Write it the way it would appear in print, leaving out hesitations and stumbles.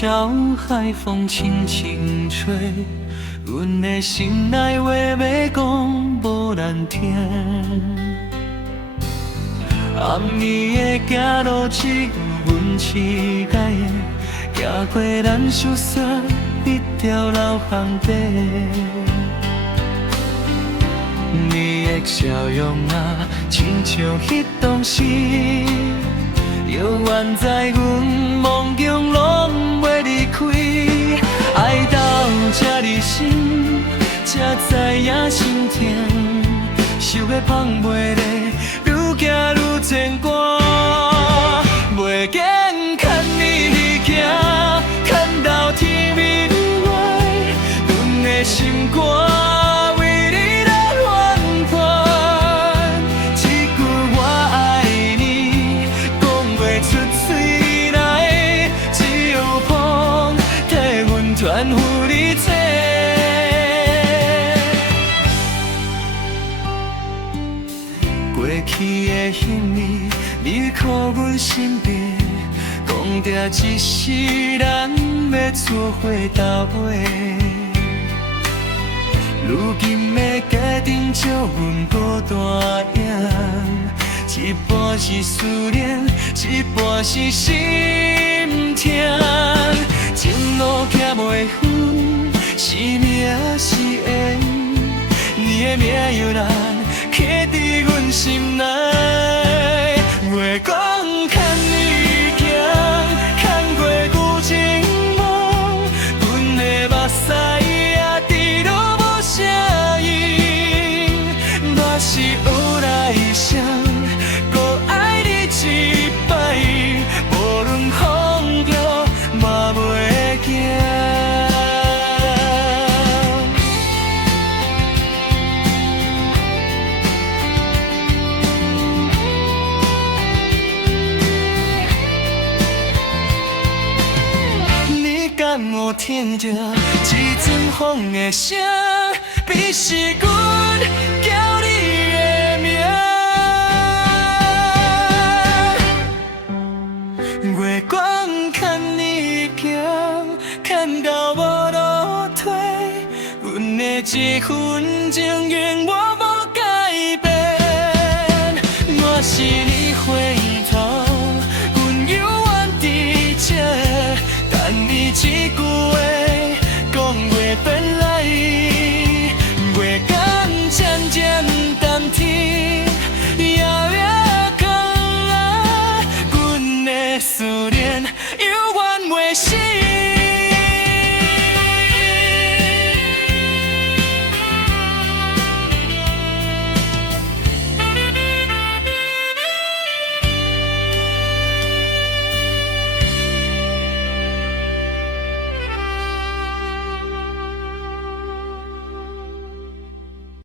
小海风轻轻吹，阮的心内话要讲无人听。暗暝的行路只有阮乞丐的，行过咱熟悉迄条老巷底。你的笑容啊，亲像迄当时，犹原在阮梦中拢袂离开。爱到这里深，才知影心痛，想要放袂下，愈行愈牵挂。袂瘾牵你行，牵到天边外，阮的心肝。全乎你这，过去的幸运，你靠阮身边，讲定一世人要做伙到尾。如今的家庭照阮孤单影，一半是思念，一半是心痛。前路行袂远，是命是缘，你的名犹难刻伫阮心内。袂讲牵你行，牵过旧情梦，阮的目屎也滴落无声音。若是有来生，搁爱你一摆，无论风浪嘛袂。敢有听着一阵风的声，比是阮叫你的名。月光牵你行，牵到无路退，阮的这份情永远无改变。我是你回。